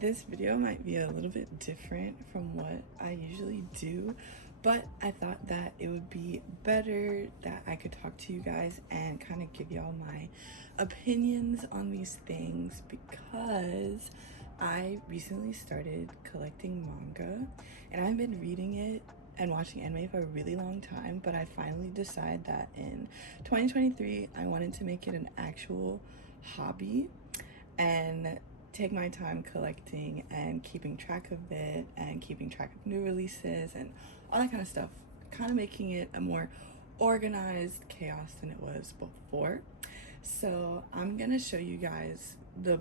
This video might be a little bit different from what I usually do, but I thought that it would be better that I could talk to you guys and kind of give y'all my opinions on these things, because I recently started collecting manga and I've been reading it and watching anime for a really long time, but I finally decided that in 2023 I wanted to make it an actual hobby and take my time collecting and keeping track of it and keeping track of new releases and all that kind of stuff, kind of making it a more organized chaos than it was before. So I'm gonna show you guys the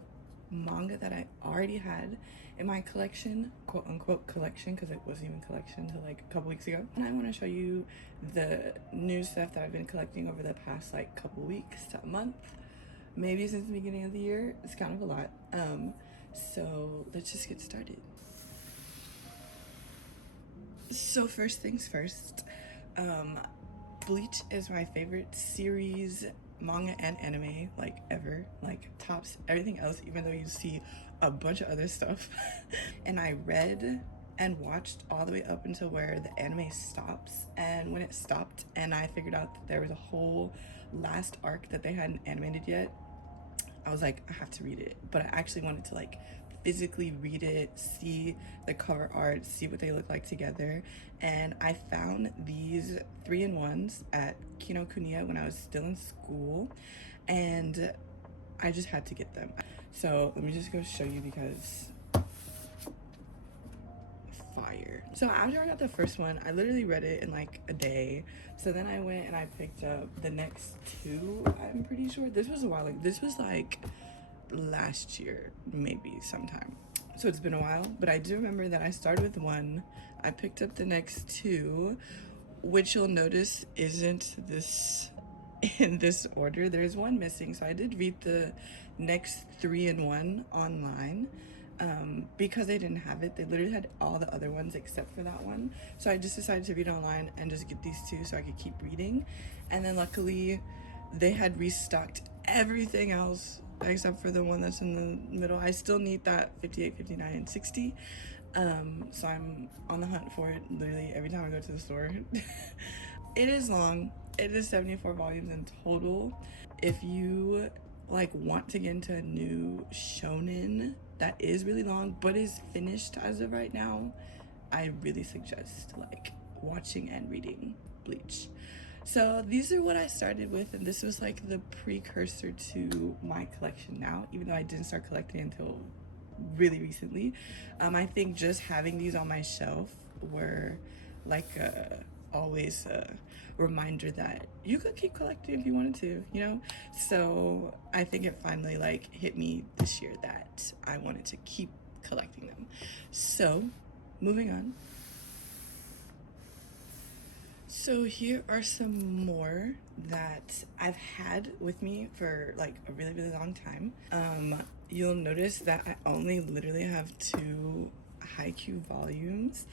manga that I already had in my collection, quote unquote collection, because it wasn't even collection until like a couple weeks ago. And I want to show you the new stuff that I've been collecting over the past like couple weeks to a month, maybe since the beginning of the year. It's kind of a lot. So let's just get started. So first things first, Bleach is my favorite series, manga and anime, like ever, like tops everything else, even though you see a bunch of other stuff. And I read and watched all the way up until where the anime stops, and when it stopped and I figured out that there was a whole last arc that they hadn't animated yet, I was like, I have to read it. But I actually wanted to like physically read it, see the cover art, see what they look like together. And I found these 3-in-1s at Kinokuniya when I was still in school, and I just had to get them. So let me just go show you, because fire. So after I got the first one, I literally read it in like a day. So then I went and I picked up the next two. I'm pretty sure this was a while ago. This was like last year, maybe sometime. So it's been a while, but I do remember that I started with one. I picked up the next two, which you'll notice isn't this in this order. There's one missing. So I did read the next 3-in-1 online, because they didn't have it. They literally had all the other ones except for that one. So I just decided to read online and just get these two so I could keep reading. And then luckily they had restocked everything else except for the one that's in the middle. I still need that 58, 59, and 60. So I'm on the hunt for it literally every time I go to the store. It is long. It is 74 volumes in total. If you like want to get into a new shonen that is really long but is finished as of right now, I really suggest like watching and reading Bleach. So these are what I started with, and this was like the precursor to my collection now, even though I didn't start collecting until really recently. I think just having these on my shelf were like always a reminder that you could keep collecting if you wanted to, you know? So I think it finally like hit me this year that I wanted to keep collecting them. So moving on. So here are some more that I've had with me for like a really, really long time. You'll notice that I only literally have 2 Haikyuu volumes.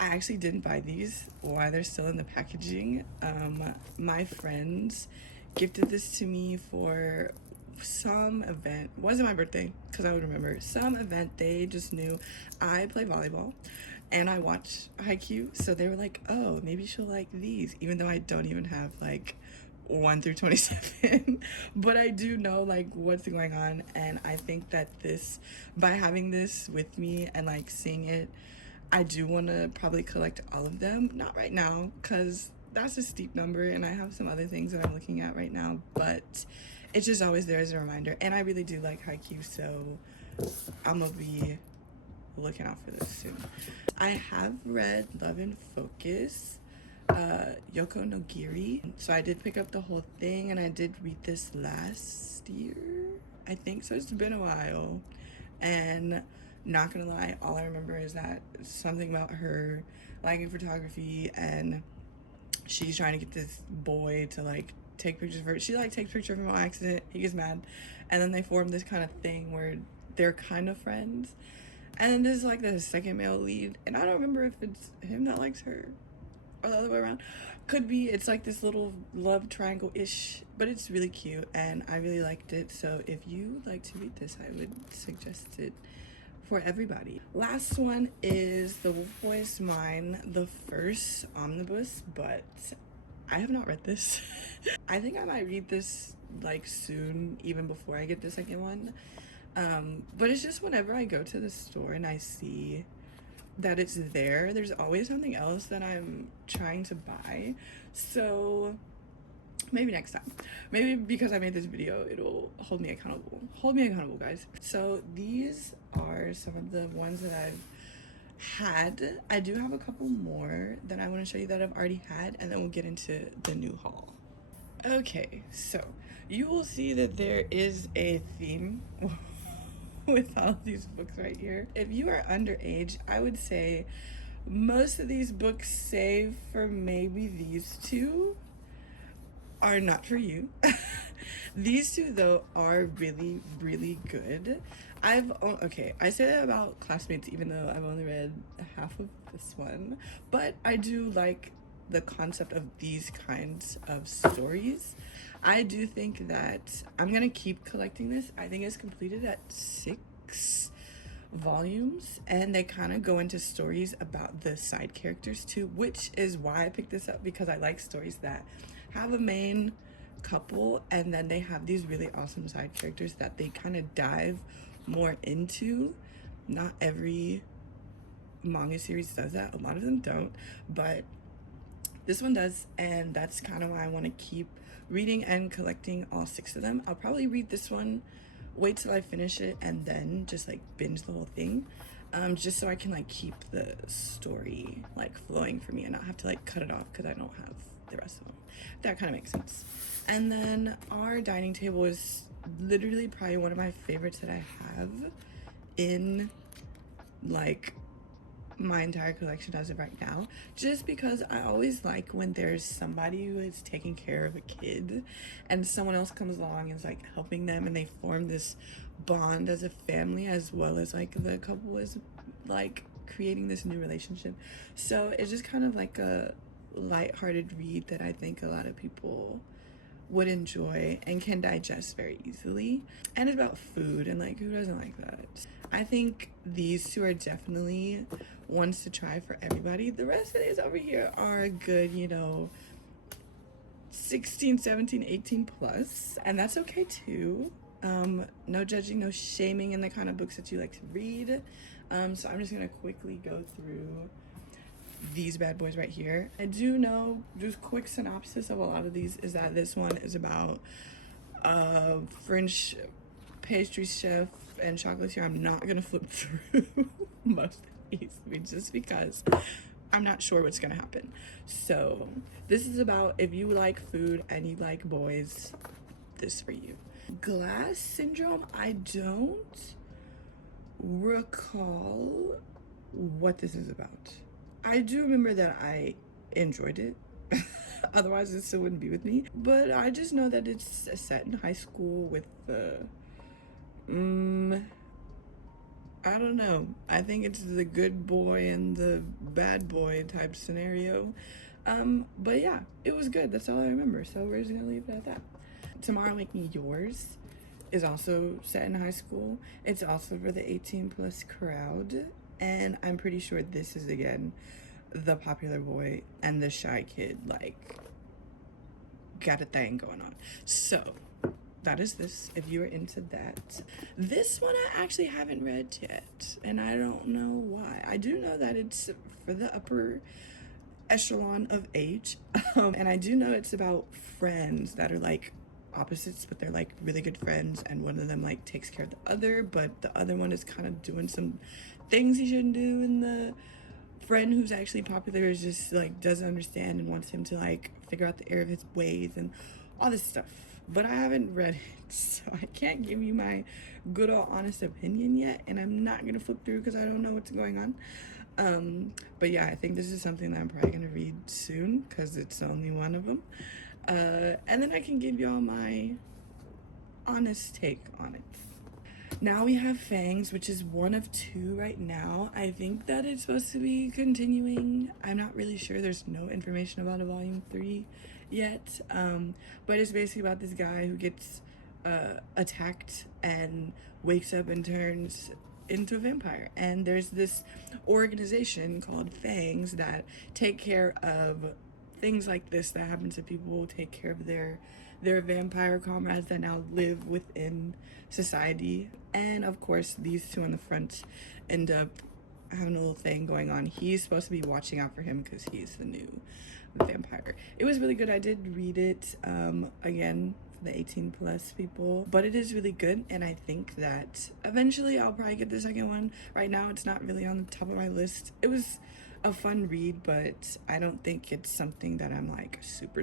I actually didn't buy these while they're still in the packaging. My friends gifted this to me for some event. It wasn't my birthday, because I would remember. Some event, they just knew I play volleyball and I watch Haikyuu, so they were like, oh, maybe she'll like these, even though I don't even have like 1 through 27. But I do know like what's going on, and I think that this, by having this with me and like seeing it, I do want to probably collect all of them. Not right now, because that's a steep number and I have some other things that I'm looking at right now, but it's just always there as a reminder. And I really do like Haikyuu, so I'm gonna be looking out for this soon. I have read Love and Focus, Yoko no Giri. So I did pick up the whole thing, and I did read this last year, I think. So it's been a while, and not gonna lie, all I remember is that something about her liking photography, and she's trying to get this boy to like take pictures of her. She like takes pictures of him on accident. He gets mad, and then they form this kind of thing where they're kind of friends. And then there's like the second male lead, and I don't remember if it's him that likes her or the other way around. Could be. It's like this little love triangle-ish, but it's really cute and I really liked it. So if you like to read this, I would suggest it for everybody. Last one is The Wolf Boy's Mine, the first omnibus, but I have not read this. I think I might read this like soon, even before I get the second one. But it's just whenever I go to the store and I see that it's there, there's always something else that I'm trying to buy. So maybe next time. Maybe because I made this video, it'll hold me accountable. Hold me accountable, guys. So these are some of the ones that I've had. I do have a couple more that I want to show you that I've already had, and then we'll get into the new haul. Okay, so you will see that there is a theme with all these books right here. If you are underage, I would say most of these books, save for maybe these two, are not for you. These two though are really, really good. Okay, I say that about Classmates even though I've only read half of this one, but I do like the concept of these kinds of stories. I do think that I'm gonna keep collecting this. I think it's completed at 6 volumes, and they kind of go into stories about the side characters too, which is why I picked this up, because I like stories that have a main couple and then they have these really awesome side characters that they kind of dive more into. Not every manga series does that, a lot of them don't, but this one does, and that's kind of why I want to keep reading and collecting all 6 of them. I'll probably read this one, wait till I finish it, and then just like binge the whole thing, just so I can like keep the story like flowing for me and not have to like cut it off because I don't have the rest of them. That kind of makes sense. And then our dining table is literally probably one of my favorites that I have in like my entire collection as of right now, just because I always like when there's somebody who is taking care of a kid and someone else comes along and is like helping them, and they form this bond as a family, as well as like the couple is like creating this new relationship. So it's just kind of like a lighthearted read that I think a lot of people would enjoy and can digest very easily. And it's about food, and like, who doesn't like that? I think these two are definitely ones to try for everybody. The rest of these over here are good, you know, 16, 17, 18 plus, and that's okay too. No judging, no shaming in the kind of books that you like to read. So I'm just gonna quickly go through these bad boys right here. I do know, just quick synopsis of a lot of these is that this one is about a French pastry chef and chocolatier. I'm not gonna flip through most of these just because I'm not sure what's gonna happen. So this is about, if you like food and you like boys, this for you. Glass Syndrome, I don't recall what this is about. I do remember that I enjoyed it. Otherwise it still wouldn't be with me. But I just know that it's set in high school with the I don't know. I think it's the good boy and the bad boy type scenario. But yeah, it was good. That's all I remember. So we're just gonna leave it at that. Tomorrow Make Me Yours is also set in high school. It's also for the 18 plus crowd. And I'm pretty sure this is again the popular boy and the shy kid, like, got a thing going on. So that is this, if you are into that. This one I actually haven't read yet, and I don't know why. I do know that it's for the upper echelon of age, and I do know it's about friends that are like opposites, but they're like really good friends, and one of them like takes care of the other, but the other one is kind of doing some things he shouldn't do, and the friend who's actually popular is just like doesn't understand and wants him to like figure out the error of his ways and all this stuff. But I haven't read it, so I can't give you my good old honest opinion yet, and I'm not gonna flip through because I don't know what's going on. But yeah, I think this is something that I'm probably gonna read soon because it's only one of them, and then I can give y'all my honest take on it. Now we have Fangs, which is one of 2 right now. I think that it's supposed to be continuing. I'm not really sure. There's no information about a volume 3 yet. But it's basically about this guy who gets attacked and wakes up and turns into a vampire. And there's this organization called Fangs that take care of things like this that happen to people, take care of their vampire comrades that now live within society. And of course, these two on the front end up having a little thing going on. He's supposed to be watching out for him because he's the new vampire. It was really good. I did read it again for the 18 plus people, but it is really good, and I think that eventually I'll probably get the second one. Right now it's not really on the top of my list. It was a fun read, but I don't think it's something that I'm like super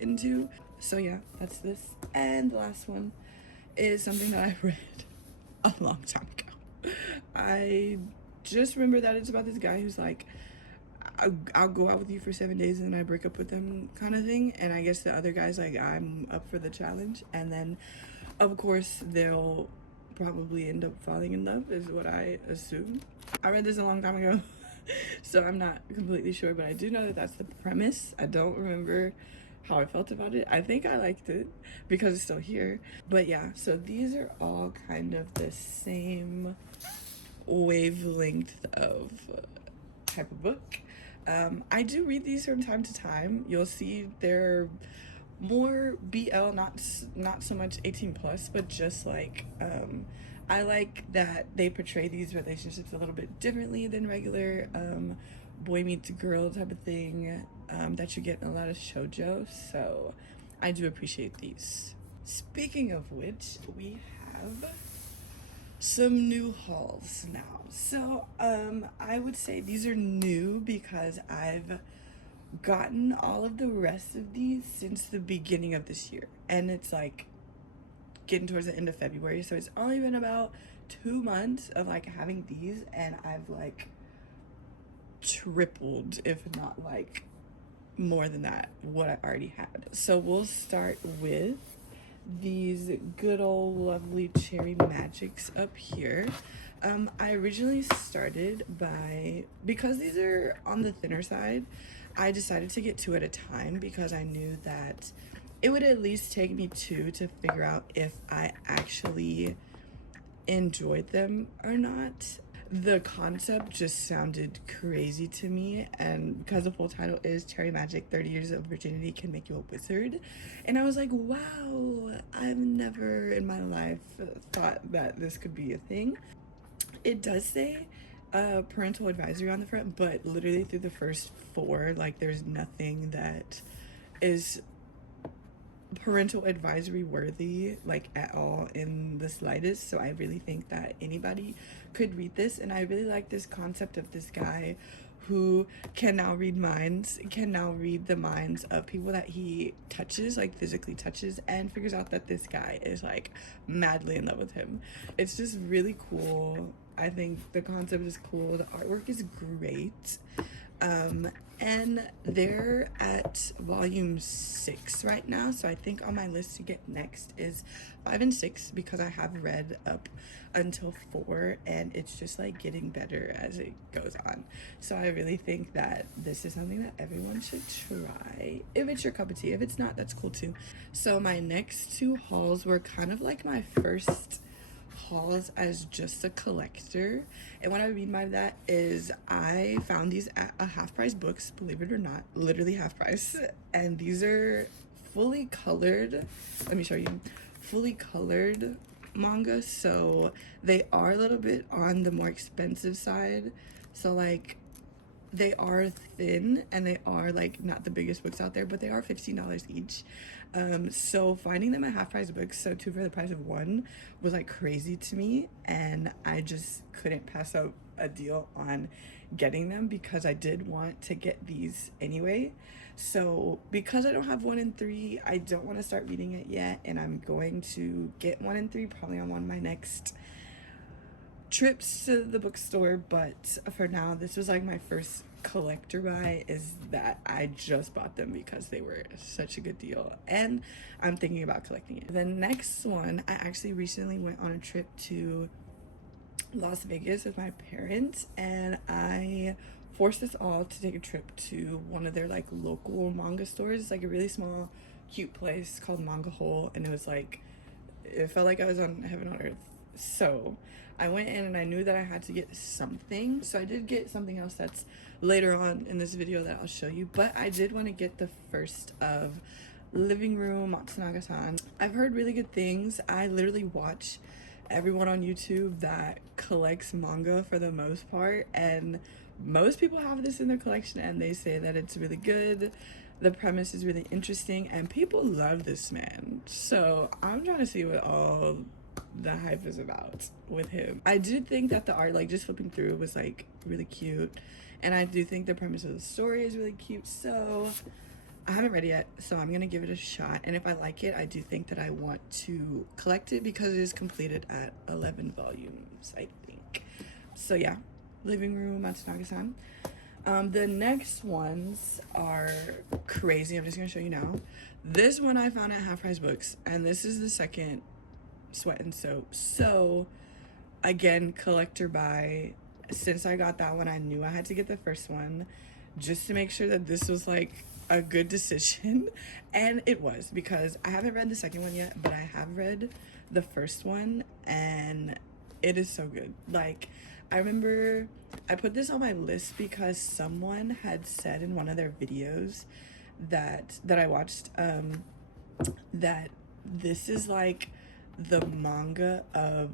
into. So yeah, that's this. And the last one is something that I read a long time ago. I just remember that it's about this guy who's like, I'll go out with you for 7 days and then I break up with them kind of thing. And I guess the other guy's like, I'm up for the challenge. And then, of course, they'll probably end up falling in love, is what I assume. I read this a long time ago, so I'm not completely sure, but I do know that that's the premise. I don't remember how I felt about it. I think I liked it because it's still here. But yeah, so these are all kind of the same wavelength of type of book. I do read these from time to time. You'll see they're more BL, not so much 18 plus, but just like I like that they portray these relationships a little bit differently than regular boy meets girl type of thing that you get in a lot of shoujo. So I do appreciate these. Speaking of which, we have some new hauls now. So I would say these are new because I've gotten all of the rest of these since the beginning of this year, and it's like getting towards the end of February, so it's only been about 2 months of like having these, and I've like tripled, if not like more than that, what I already had. So we'll start with these good old lovely cherry magics up here. I originally started by, because these are on the thinner side, I decided to get 2 at a time because I knew that it would at least take me 2 to figure out if I actually enjoyed them or not. The concept just sounded crazy to me, and because the full title is Cherry Magic 30 Years of Virginity Can Make You a Wizard, and I was like, wow, I've never in my life thought that this could be a thing. It does say parental advisory on the front, but literally through the first 4, like there's nothing that is parental advisory worthy like at all in the slightest. So I really think that anybody could read this, and I really like this concept of this guy who can now read minds, can now read the minds of people that he touches, like physically touches, and figures out that this guy is like madly in love with him. It's just really cool. I think the concept is cool, the artwork is great. And they're at volume 6 right now, so I think on my list to get next is 5 and 6 because I have read up until 4, and it's just like getting better as it goes on. So I really think that this is something that everyone should try if it's your cup of tea. If it's not, that's cool too. So my next 2 hauls were kind of like my first hauls as just a collector, and what I mean by that is I found these at a half price books, believe it or not, literally half price, and these are fully colored. Let me show you. Fully colored manga, so they are a little bit on the more expensive side. So like they are thin and they are like not the biggest books out there, but they are $15 each. So finding them at half price books, so 2 for the price of 1, was like crazy to me, and I just couldn't pass up a deal on getting them because I did want to get these anyway. So because I don't have 1 and 3, I don't want to start reading it yet, and I'm going to get 1 and 3 probably on one of my next trips to the bookstore. But for now, this was like my first collector buy, is that I just bought them because they were such a good deal, and I'm thinking about collecting it. The next one, I actually recently went on a trip to Las Vegas with my parents, and I forced us all to take a trip to one of their like local manga stores. It's like a really small cute place called Manga Hole, and it was like, it felt like I was on heaven on earth. So I went in and I knew that I had to get something. So I did get something else that's later on in this video that I'll show you. But I did want to get the first of Living Room Matsunaga-san. I've heard really good things. I literally watch everyone on YouTube that collects manga for the most part, and most people have this in their collection and they say that it's really good. The premise is really interesting and people love this man. So I'm trying to see what all the hype is about with him. I did think that the art, like just flipping through, was like really cute, and I do think the premise of the story is really cute. So I haven't read it yet, so I'm gonna give it a shot, and if I like it, I do think that I want to collect it because it is completed at 11 volumes, I think. So yeah, Living Room Matsunaga-san. The next ones are crazy. I'm just gonna show you now. This one I found at Half Price Books, and this is the second Sweat and Soap. So again, collector buy. Since I got that one, I knew I had to get the first one just to make sure that this was like a good decision. And it was, because I haven't read the second one yet, but I have read the first one and it is so good. Like, I remember I put this on my list because someone had said in one of their videos that I watched that this is like the manga of,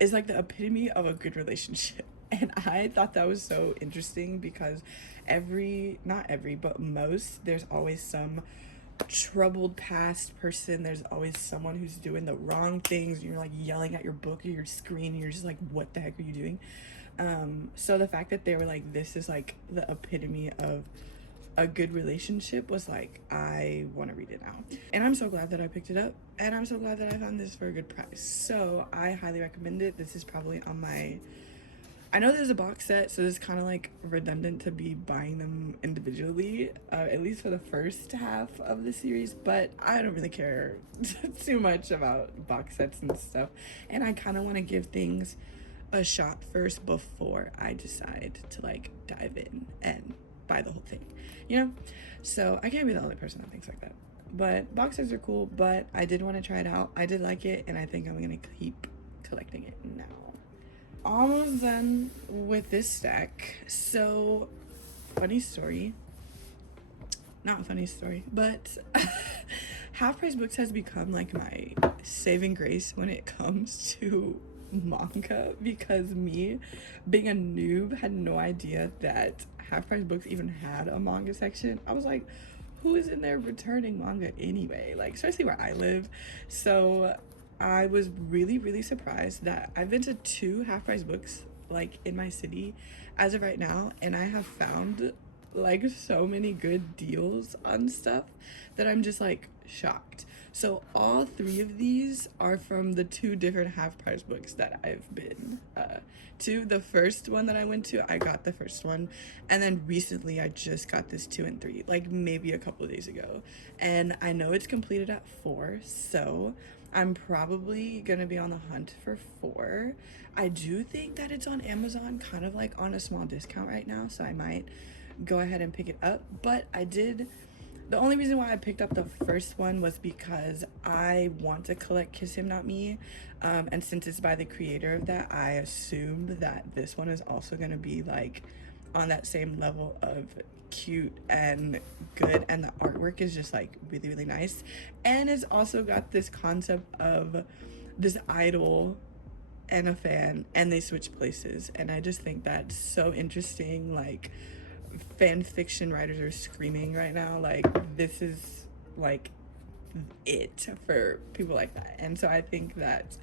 is like the epitome of a good relationship. And I thought that was so interesting because not every, but most, there's always some troubled past person. There's always someone who's doing the wrong things. You're like yelling at your book or your screen and you're just like, what the heck are you doing? So the fact that they were like, this is like the epitome of a good relationship, was like, I want to read it now. And I'm so glad that I picked it up, and I'm so glad that I found this for a good price. So I highly recommend it. This is probably on my, I know there's a box set, so it's kind of like redundant to be buying them individually, at least for the first half of the series, but I don't really care too much about box sets and stuff, and I kind of want to give things a shot first before I decide to like dive in and buy the whole thing, you know? So I can't be the only person that thinks like that. But box sets are cool, but I did want to try it out. I did like it, and I think I'm gonna keep collecting it now. Almost done with this stack. So funny story, not funny story, but Half Price Books has become like my saving grace when it comes to manga, because me being a noob had no idea that Half Price Books even had a manga section. I was like, who is in there returning manga anyway, like especially where I live? So I was really surprised that I've been to 2 Half Price Books like in my city as of right now, and I have found like so many good deals on stuff that I'm just like shocked. So all 3 of these are from the 2 different Half Price Books that I've been to. The first one that I went to, I got the first one, and then recently I just got this 2 and 3, like maybe a couple of days ago, and I know it's completed at 4, so I'm probably gonna be on the hunt for 4. I do think that it's on Amazon kind of like on a small discount right now, so I might go ahead and pick it up. But the only reason why I picked up the first one was because I want to collect Kiss Him Not Me, and since it's by the creator of that, I assumed that this one is also going to be like on that same level of cute and good, and the artwork is just like really nice, and it's also got this concept of this idol and a fan, and they switch places, and I just think that's so interesting. Like, fan fiction writers are screaming right now, like this is like it for people like that, and so I think that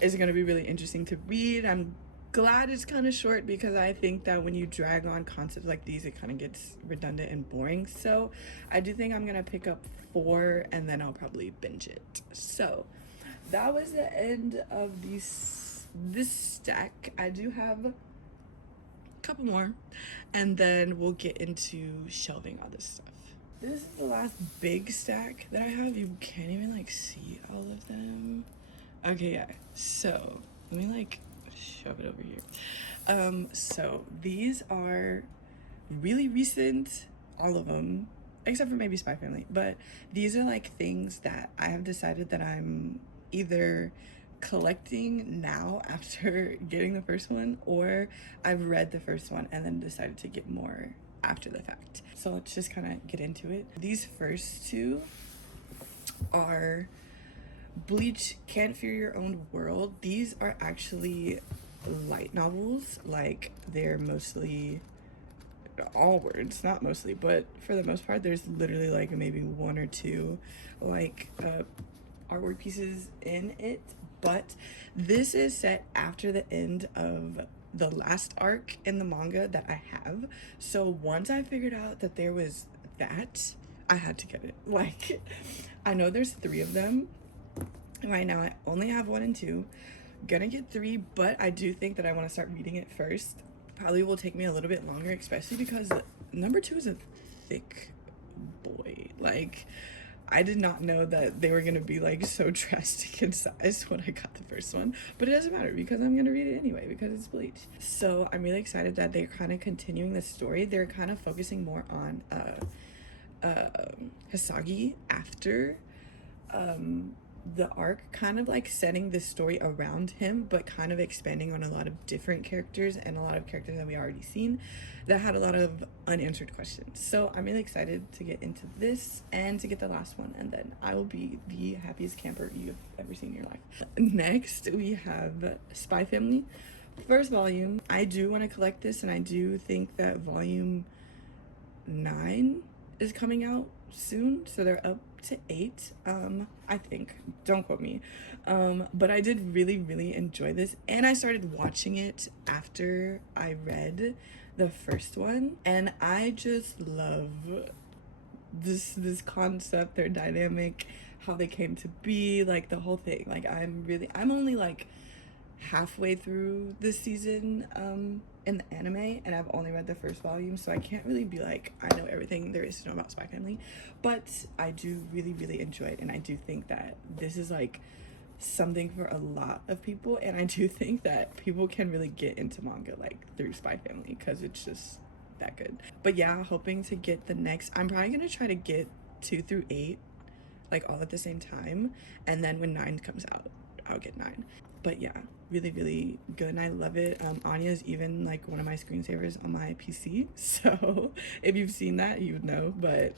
is going to be really interesting to read. I'm glad it's kind of short, because I think that when you drag on concepts like these, it kind of gets redundant and boring. So I do think I'm gonna pick up 4, and then I'll probably binge it. So that was the end of this stack. I do have couple more, and then we'll get into shelving all this stuff. This is the last big stack that I have. You can't even like see all of them. Okay, yeah, so let me like shove it over here. So these are really recent, all of them except for maybe Spy Family, but these are like things that I have decided that I'm either collecting now after getting the first one, or I've read the first one and then decided to get more after the fact. So let's just kind of get into it. These first two are Bleach, Can't Fear Your Own World. These are actually light novels. Like, they're mostly all words, not mostly, but for the most part there's literally like maybe one or two like artwork pieces in it. But this is set after the end of the last arc in the manga that I have. So once I figured out that there was that, I had to get it. Like, I know there's 3 of them right now. I only have 1 and 2, gonna get 3, but I do think that I want to start reading it first. Probably will take me a little bit longer, especially because number 2 is a thick boy. Like, I did not know that they were gonna be like so drastic in size when I got the first one, but it doesn't matter because I'm gonna read it anyway because it's Bleach. So I'm really excited that they're kind of continuing the story. They're kind of focusing more on Hisagi after the arc, kind of like setting this story around him, but kind of expanding on a lot of different characters and a lot of characters that we already seen that had a lot of unanswered questions. So I'm really excited to get into this and to get the last one, and then I will be the happiest camper you've ever seen in your life. Next we have Spy Family, first volume. I do want to collect this, and I do think that volume 9 is coming out soon, so they're up to 8, I think, don't quote me, but I did really enjoy this, and I started watching it after I read the first one, and I just love this concept, their dynamic, how they came to be, like the whole thing. Like, I'm only like halfway through this season in the anime, and I've only read the first volume, so I can't really be like I know everything there is to know about Spy Family, but I do really enjoy it, and I do think that this is like something for a lot of people, and I do think that people can really get into manga like through Spy Family because it's just that good. But yeah, hoping to get the next, I'm probably gonna try to get 2 through 8 like all at the same time, and then when 9 comes out I'll get 9. But yeah, really good, and I love it. Anya's even like one of my screensavers on my PC, so if you've seen that you would know. But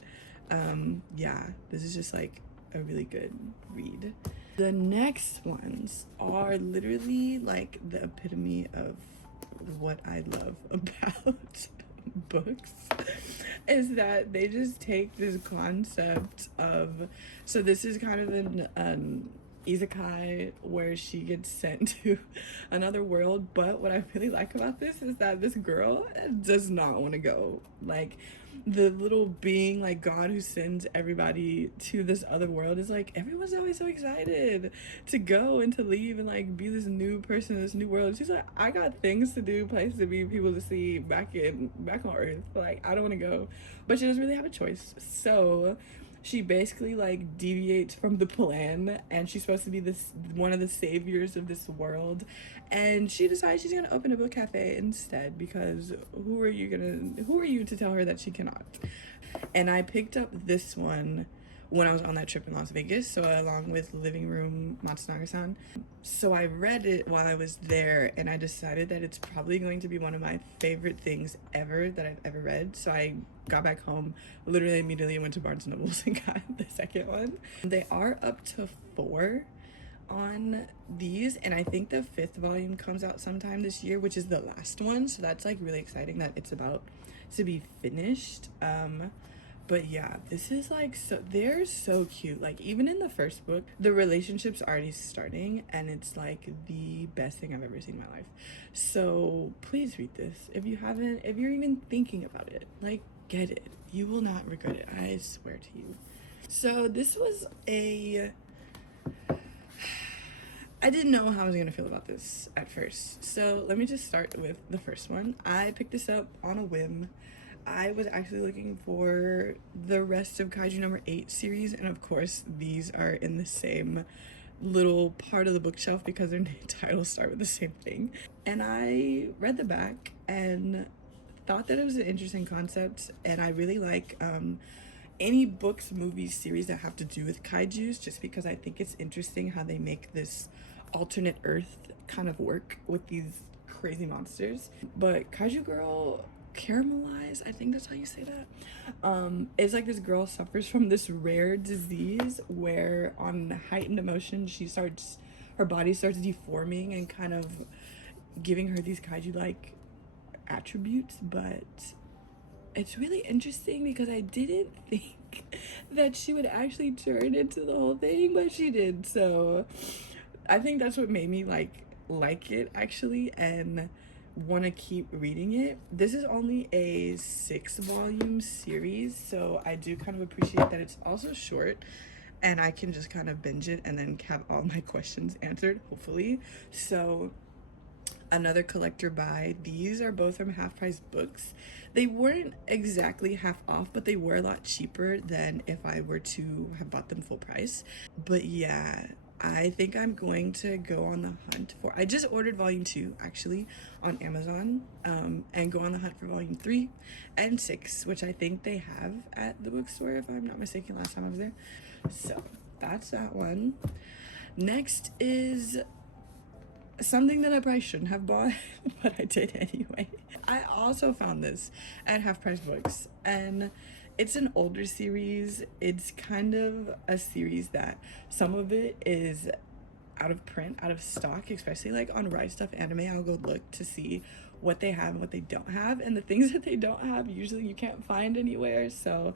yeah, this is just like a really good read. The next ones are literally like the epitome of what I love about books, is that they just take this concept of, so this is kind of an isekai where she gets sent to another world, but what I really like about this is that this girl does not want to go. Like, the little being, like God who sends everybody to this other world, is like everyone's always so excited to go and to leave and like be this new person in this new world. She's like, I got things to do, places to be, people to see back on Earth. Like, I don't want to go. But she doesn't really have a choice, so she basically like deviates from the plan, and she's supposed to be this one of the saviors of this world, and she decides she's gonna open a book cafe instead, because who are you to tell her that she cannot? And I picked up this one when I was on that trip in Las Vegas, so along with Living Room Matsunaga-san. So I read it while I was there, and I decided that it's probably going to be one of my favorite things ever that I've ever read. So I got back home, literally immediately went to Barnes & Nobles and got the second one. They are up to 4 on these, and I think the 5th volume comes out sometime this year, which is the last one, so that's like really exciting that it's about to be finished. But yeah, this is like, so they're so cute. Like, even in the first book, the relationship's already starting, and it's like the best thing I've ever seen in my life. So please read this if you haven't, if you're even thinking about it. Like, get it, you will not regret it, I swear to you. So this was I didn't know how I was gonna feel about this at first, so let me just start with the first one. I picked this up on a whim. I was actually looking for the rest of Kaiju number 8 series, and of course these are in the same little part of the bookshelf because their titles start with the same thing. And I read the back and thought that it was an interesting concept, and I really like any books, movies, series that have to do with kaijus, just because I think it's interesting how they make this alternate Earth kind of work with these crazy monsters. But Kaiju Girl Caramelized, I think that's how you say that. It's like this girl suffers from this rare disease where on heightened emotion her body starts deforming and kind of giving her these kaiju like attributes. But it's really interesting because I didn't think that she would actually turn into the whole thing, but she did. So I think that's what made me like it actually, and want to keep reading it. This is only a 6-volume series, so I do kind of appreciate that it's also short and I can just kind of binge it and then have all my questions answered, hopefully. So another collector buy. These are both from Half Price Books. They weren't exactly half off, but they were a lot cheaper than if I were to have bought them full price. But yeah, I think I'm going to go on the hunt for, I just ordered volume 2 actually on Amazon, and go on the hunt for volume 3 and 6, which I think they have at the bookstore if I'm not mistaken last time I was there. So that's that one. Next is something that I probably shouldn't have bought, but I did anyway. I also found this at Half Price Books, and it's an older series. It's kind of a series that some of it is out of print, out of stock, especially like on Rise Stuff Anime. I'll go look to see what they have and what they don't have, and the things that they don't have usually you can't find anywhere, so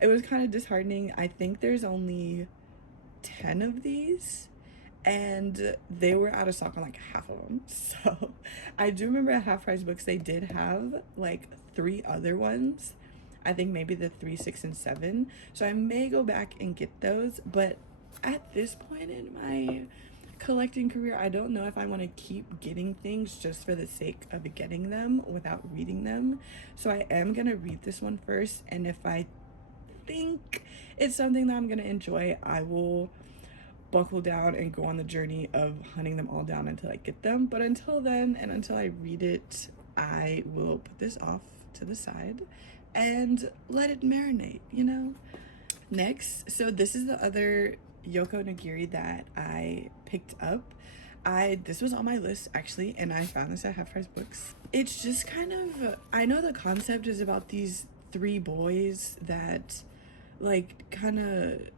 it was kind of disheartening. I think there's only 10 of these, and they were out of stock on like half of them. So I do remember at Half Price Books they did have like 3 other ones, I think maybe the 3, 6, and 7, so I may go back and get those. But at this point in my collecting career, I don't know if I want to keep getting things just for the sake of getting them without reading them. So I am gonna read this one first, and if I think it's something that I'm gonna enjoy, I will buckle down and go on the journey of hunting them all down until I get them. But until then, and until I read it, I will put this off to the side and let it marinate, you know? Next, so this is the other Yoko Nagiri that I picked up. This was on my list actually, and I found this at Half Price Books. It's just kind of, I know the concept is about these 3 boys that like kind of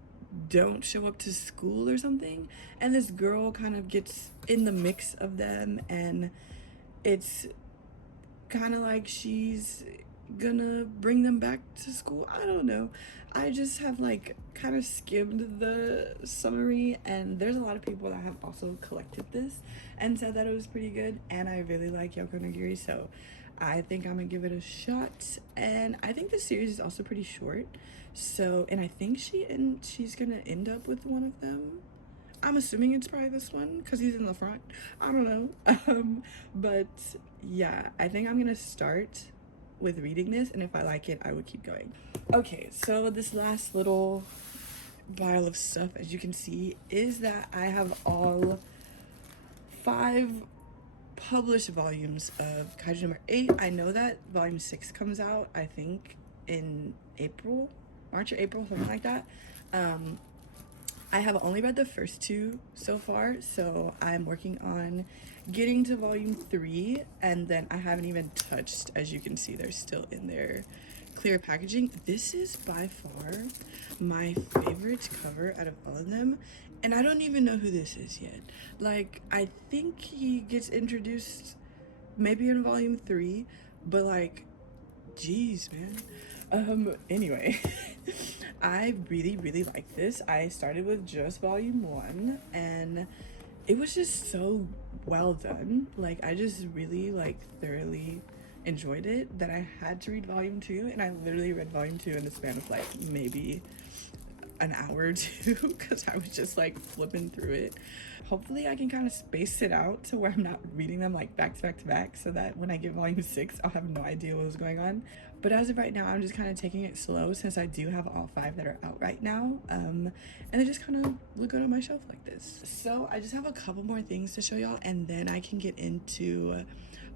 don't show up to school or something, and this girl kind of gets in the mix of them, and it's kind of like she's gonna bring them back to school. I don't know, I just have like kind of skimmed the summary, and there's a lot of people that have also collected this and said that it was pretty good, and I really like Yoko Nagiri, so I think I'm gonna give it a shot. And I think the series is also pretty short, so, and I think she's gonna end up with one of them. I'm assuming it's probably this one because he's in the front. I don't know. But yeah, I think I'm gonna start with reading this, and if I like it, I would keep going. Okay, so this last little pile of stuff, as you can see, is that I have all 5 published volumes of Kaiju number 8. I know that volume 6 comes out, I think, in April, March or April, something like that. I have only read the first 2 so far, so I'm working on getting to volume 3, and then I haven't even touched, as you can see, they're still in their clear packaging. This is by far my favorite cover out of all of them, and I don't even know who this is yet. Like, I think he gets introduced maybe in volume 3, but like, geez, man. Anyway, I really like this. I started with just volume 1, and it was just so well done. Like, I just really like thoroughly enjoyed it that I had to read volume 2, and I literally read volume 2 in the span of like maybe an hour or 2 because I was just like flipping through it. Hopefully I can kind of space it out to where I'm not reading them like back to back to back, so that when I get volume 6 I'll have no idea what was going on. But as of right now, I'm just kind of taking it slow since I do have all 5 that are out right now, and they just kind of look good on my shelf like this. So I just have a couple more things to show y'all, and then I can get into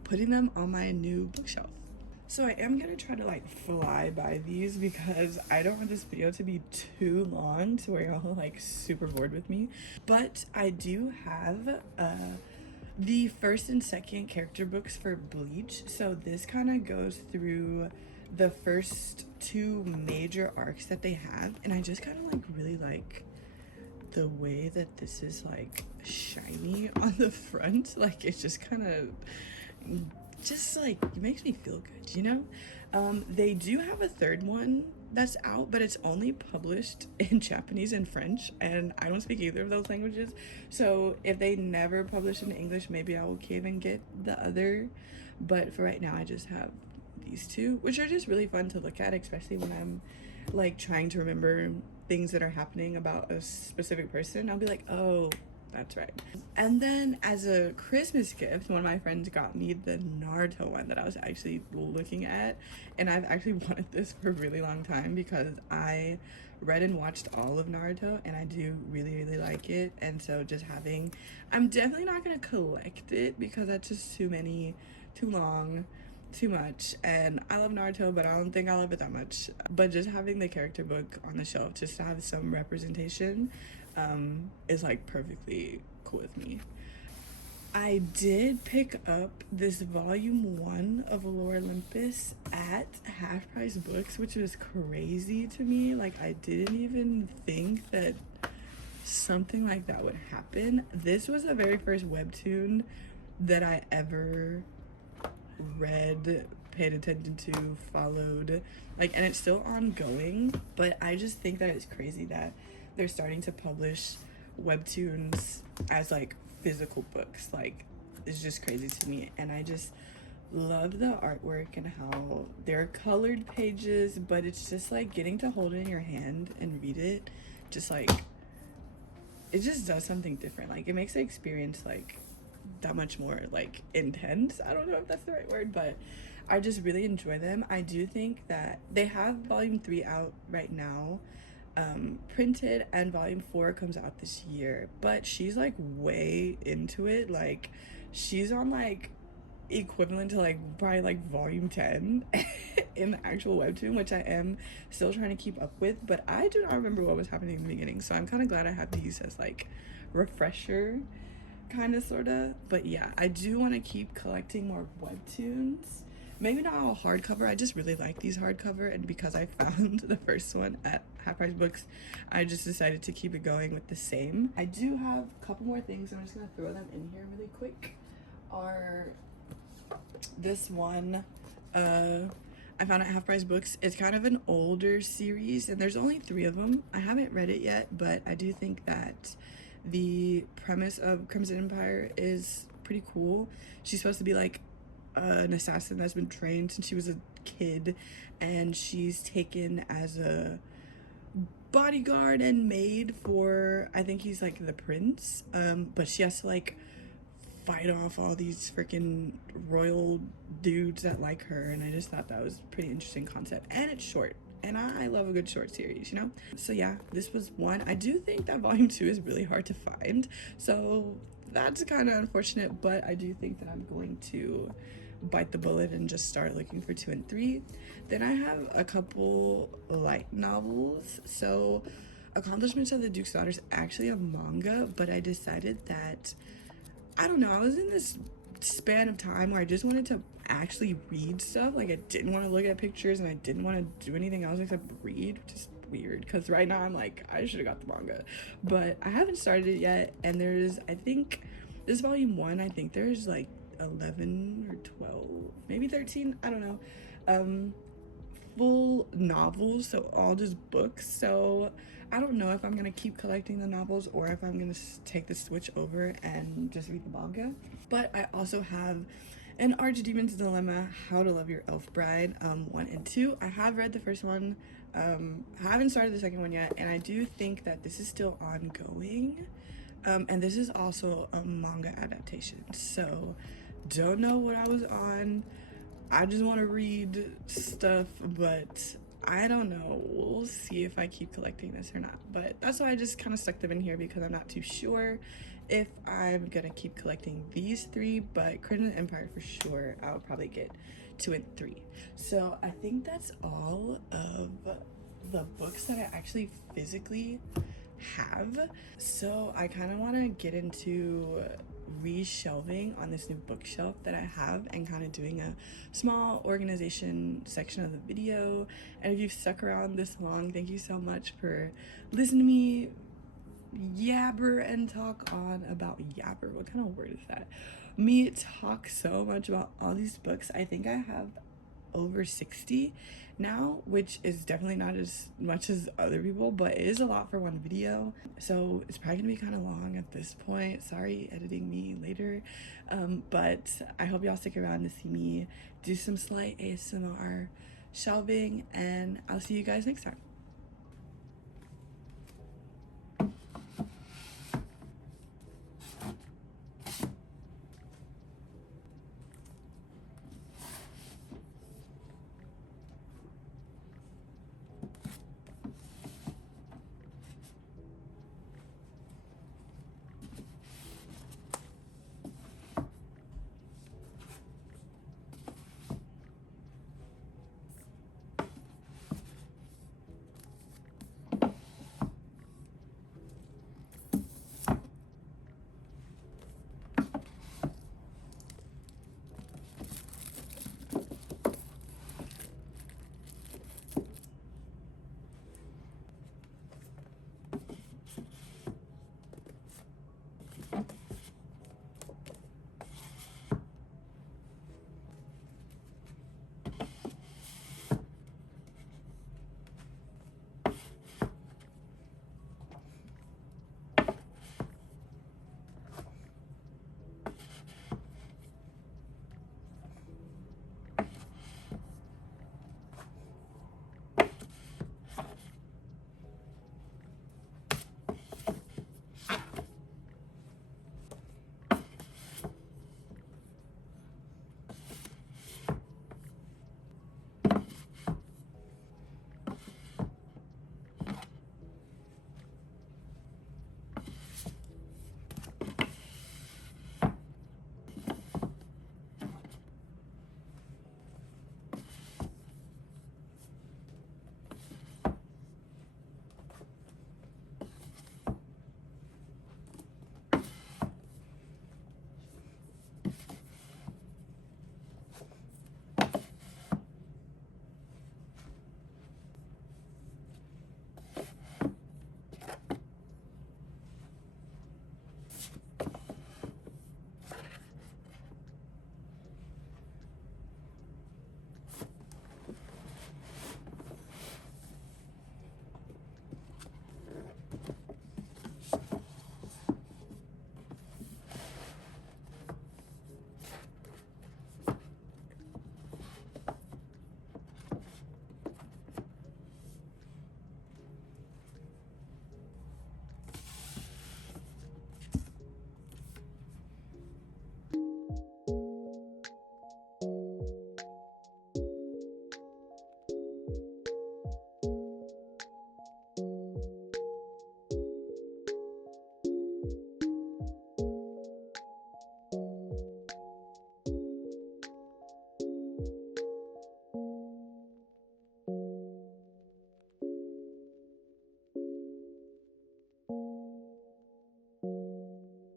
putting them on my new bookshelf. So I am gonna try to like fly by these because I don't want this video to be too long to where you're all like super bored with me. But I do have the first and second character books for Bleach. So this kind of goes through the first two major arcs that they have, and I just kind of like really like the way that this is like shiny on the front. Like it's just kind of just like it makes me feel good, you know. They do have a third one that's out, but it's only published in Japanese and French, and I don't speak either of those languages. So if they never publish in English, maybe I will cave and get the other. But for right now, I just have these two, which are just really fun to look at, especially when I'm like trying to remember things that are happening about a specific person. I'll be like, oh, that's right. And then as a Christmas gift, one of my friends got me the Naruto one that I was actually looking at, and I've actually wanted this for a really long time because I read and watched all of Naruto and I do really like it. And so just having, I'm definitely not gonna collect it because that's just too many, too long, too much, and I love Naruto, but I don't think I love it that much. But just having the character book on the shelf just to have some representation is like perfectly cool with me. I did pick up this volume 1 of Lore Olympus at Half Price Books, which was crazy to me. Like I didn't even think that something like that would happen. This was the very first webtoon that I ever read, paid attention to, followed, like, and it's still ongoing. But I just think that it's crazy that they're starting to publish webtoons as like physical books. Like it's just crazy to me, and I just love the artwork and how they're colored pages, but it's just like getting to hold it in your hand and read it, just like it just does something different. Like it makes the experience like that much more like intense. I don't know if that's the right word, but I just really enjoy them. I do think that they have volume 3 out right now, printed, and volume 4 comes out this year, but she's like way into it. Like she's on like equivalent to like probably like volume 10 in the actual webtoon, which I am still trying to keep up with, but I do not remember what was happening in the beginning, so I'm kind of glad I have these as like refresher kind of sort of. But yeah, I do want to keep collecting more webtoons, maybe not all hardcover. I just really like these hardcover, and because I found the first one at Half Price Books, I just decided to keep it going with the same. I do have a couple more things, I'm just gonna throw them in here really quick. Are this one I found at Half Price Books. It's kind of an older series, and there's only 3 of them. I haven't read it yet, but I do think that the premise of Crimson Empire is pretty cool. She's supposed to be like an assassin that's been trained since she was a kid, and she's taken as a bodyguard and maid for, I think he's like the prince, but she has to like fight off all these freaking royal dudes that like her, and I just thought that was a pretty interesting concept, and it's short, and I love a good short series, you know. So yeah, this was one. I do think that volume 2 is really hard to find, so that's kind of unfortunate, but I do think that I'm going to bite the bullet and just start looking for 2 and 3. Then I have a couple light novels. So Accomplishments of the Duke's Daughter is actually a manga, but I decided that, I don't know, I was in this span of time where I just wanted to actually read stuff. Like I didn't want to look at pictures, and I didn't want to do anything else except read, which is weird because right now I'm like, I should have got the manga, but I haven't started it yet. And there's, I think this volume 1, I think there's like 11 or 12, maybe 13, I don't know, full novels, so all just books. So I don't know if I'm gonna keep collecting the novels or if I'm gonna take the switch over and just read the manga. But I also have an Archdemon's Dilemma, How to Love Your Elf Bride, 1 and 2. I have read the first one, haven't started the second one yet, and I do think that this is still ongoing, and this is also a manga adaptation, so don't know what I was on. I just want to read stuff, but I don't know. We'll see if I keep collecting this or not. But that's why I just kind of stuck them in here, because I'm not too sure if I'm gonna keep collecting these 3. But Crimson Empire for sure, I'll probably get 2, and 3. So I think that's all of the books that I actually physically have. So I kind of want to get into re-shelving on this new bookshelf that I have and kind of doing a small organization section of the video. And if you've stuck around this long, thank you so much for listening to me yabber and talk on about yabber. What kind of word is that? Me talk so much about all these books. I think I have over 60 now, which is definitely not as much as other people, but it is a lot for one video. So it's probably gonna be kind of long at this point. Sorry, editing me later. But I hope y'all stick around to see me do some slight ASMR shelving, and I'll see you guys next time.